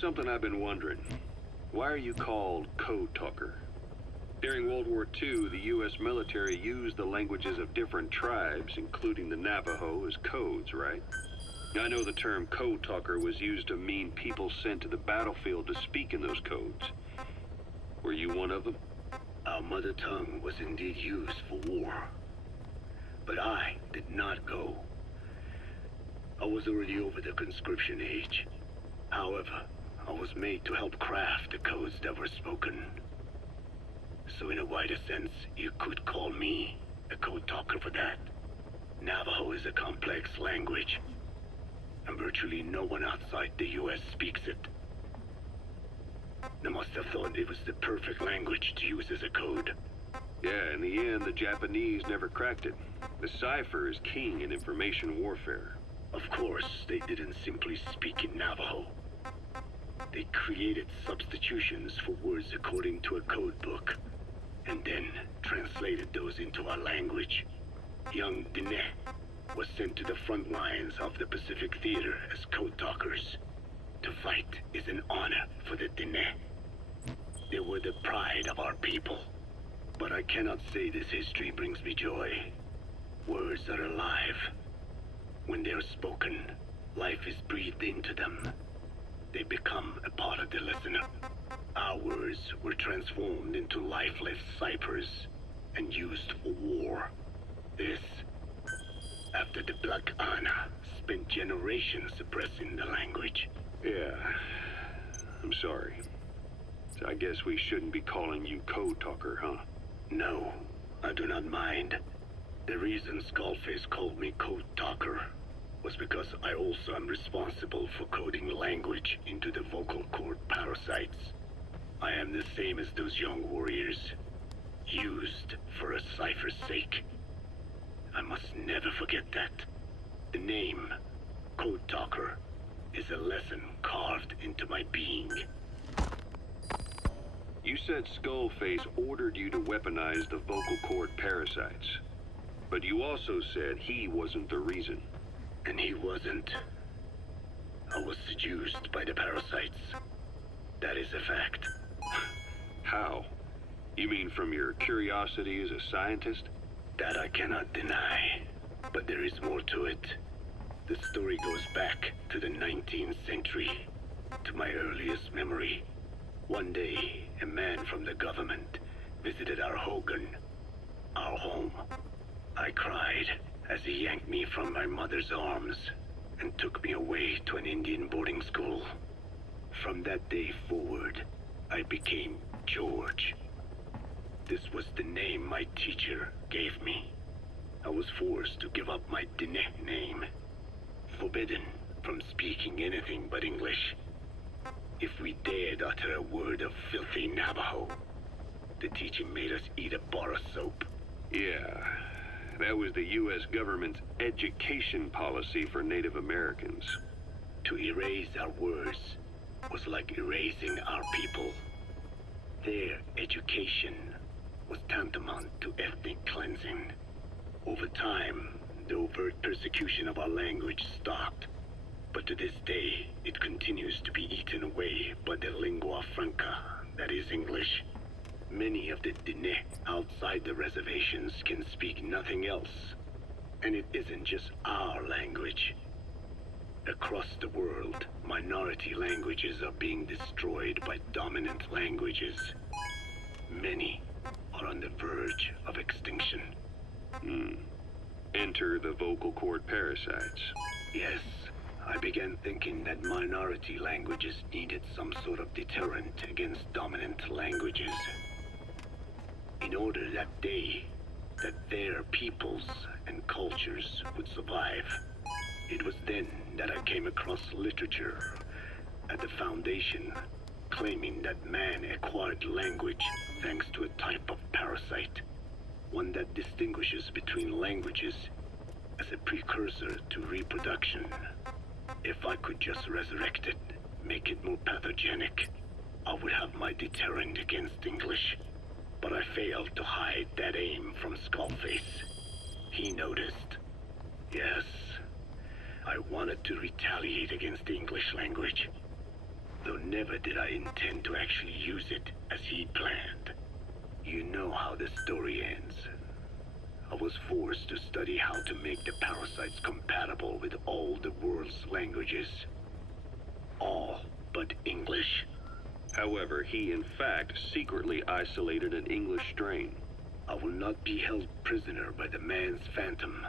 something I've been wondering. Why are you called Code Talker? During World War II, the U.S. military used the languages of different tribes, including the Navajo, as codes, right? I know the term Code Talker was used to mean people sent to the battlefield to speak in those codes. Were you one of them? Our mother tongue was indeed used for war. But I did not go. I was already over the conscription age. However, I was made to help craft the codes that were spoken. So in a wider sense, you could call me a code talker for that. Navajo is a complex language, and virtually no one outside the US speaks it. They must have thought it was the perfect language to use as a code. Yeah, in the end, the Japanese never cracked it. The cipher is king in information warfare. Of course, they didn't simply speak in Navajo. They created substitutions for words according to a code book, and then translated those into our language. Young Diné was sent to the front lines of the Pacific Theater as code talkers. To fight is an honor for the Diné. They were the pride of our people. But I cannot say this history brings me joy. Words are alive. When they are spoken, life is breathed into them. They become a part of the listener. Our words were transformed into lifeless ciphers and used for war. This, after the Black Ana spent generations suppressing the language. Yeah, I'm sorry. So I guess we shouldn't be calling you Code Talker, huh? No, I do not mind. The reason Skullface called me Code Talker was because I also am responsible for coding language into the vocal cord parasites. I am the same as those young warriors, used for a cipher's sake. I must never forget that. The name, Code Talker, is a lesson carved into my being. You said Skullface ordered you to weaponize the vocal cord parasites. But you also said he wasn't the reason. And he wasn't. I was seduced by the parasites. That is a fact. How? You mean from your curiosity as a scientist? That I cannot deny. But there is more to it. The story goes back to the 19th century, to my earliest memory. One day, a man from the government visited our Hogan, our home. I cried as he yanked me from my mother's arms and took me away to an Indian boarding school. From that day forward, I became George. This was the name my teacher gave me. I was forced to give up my Diné name, forbidden from speaking anything but English. If we dared utter a word of filthy Navajo, the teacher made us eat a bar of soap. Yeah, that was the U.S. government's education policy for Native Americans. To erase our words was like erasing our people. Their education was tantamount to ethnic cleansing. Over time, the overt persecution of our language stopped. But to this day, it continues to be eaten away by the lingua franca, that is English. Many of the Diné outside the reservations can speak nothing else. And it isn't just our language. Across the world, minority languages are being destroyed by dominant languages. Many are on the verge of extinction. Enter the vocal cord parasites. Yes, I began thinking that minority languages needed some sort of deterrent against dominant languages. In order that their peoples and cultures would survive. It was then that I came across literature at the Foundation claiming that man acquired language thanks to a type of parasite, one that distinguishes between languages as a precursor to reproduction. If I could just resurrect it, make it more pathogenic, I would have my deterrent against English. But I failed to hide that aim from Skullface. He noticed. Yes, I wanted to retaliate against the English language. though never did I intend to actually use it as he planned. You know how the story ends. I was forced to study how to make the parasites compatible with all the world's languages. All but English. However, he in fact secretly isolated an English strain. I will not be held prisoner by the man's phantom.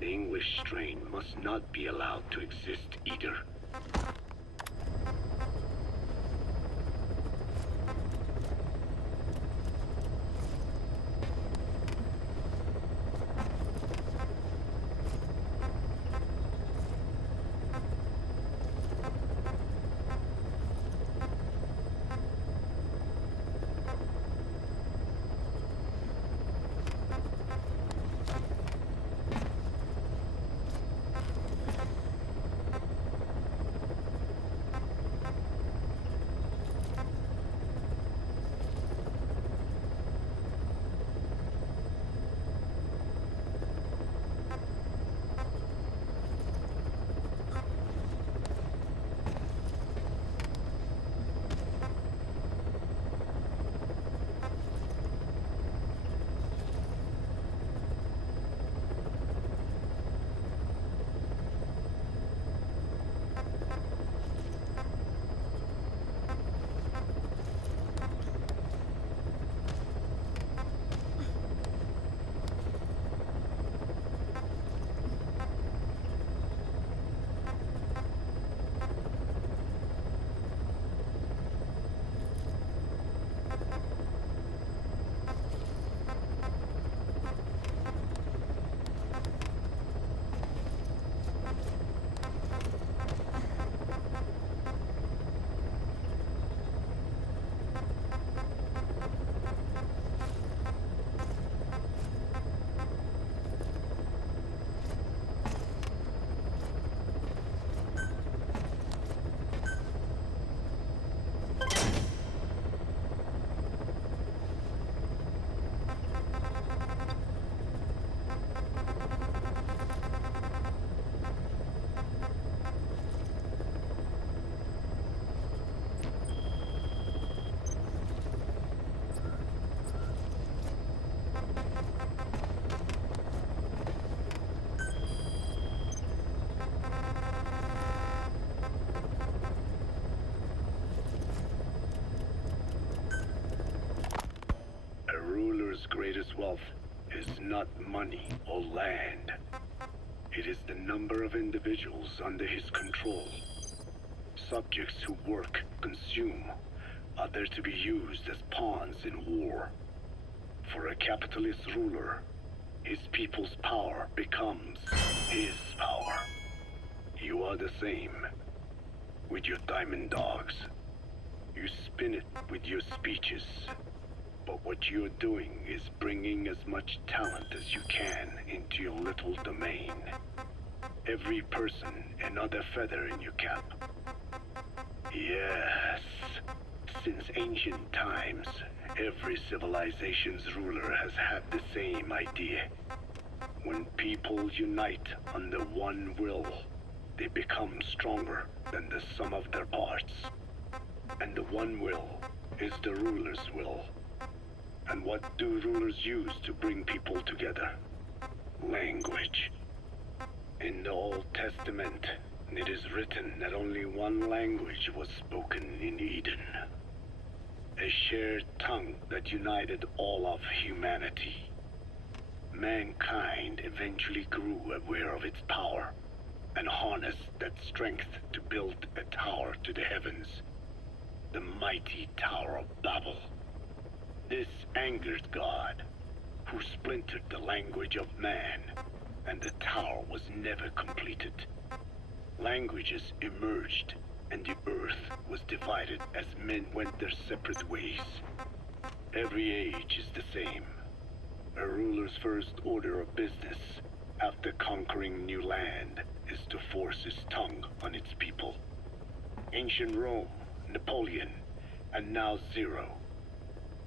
The English strain must not be allowed to exist either. Greatest wealth is not money or land. It is the number of individuals under his control. Subjects who work, consume, are there to be used as pawns in war. For a capitalist ruler, his people's power becomes his power. You are the same. With your diamond dogs, you spin it with your speeches. But what you're doing is bringing as much talent as you can into your little domain. Every person another feather in your cap. Yes, since ancient times, every civilization's ruler has had the same idea. When people unite under one will, they become stronger than the sum of their parts. And the one will is the ruler's will. And what do rulers use to bring people together? Language. In the Old Testament, it is written that only one language was spoken in Eden. A shared tongue that united all of humanity. Mankind eventually grew aware of its power and harnessed that strength to build a tower to the heavens. The mighty Tower of Babel. This angered God, who splintered the language of man, and the tower was never completed. Languages emerged, and the earth was divided as men went their separate ways. Every age is the same. A ruler's first order of business, after conquering new land, is to force his tongue on its people. Ancient Rome, Napoleon, and now Zero.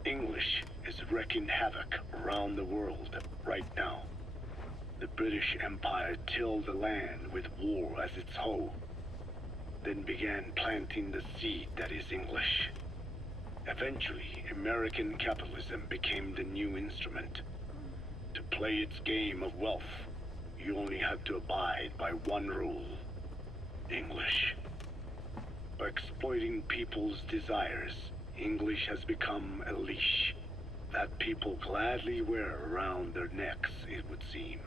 English is wreaking havoc around the world right now. The British Empire tilled the land with war as its hoe. then began planting the seed that is English. Eventually, American capitalism became the new instrument. To play its game of wealth, you only had to abide by one rule: English. By exploiting people's desires, English has become a leash that people gladly wear around their necks, it would seem.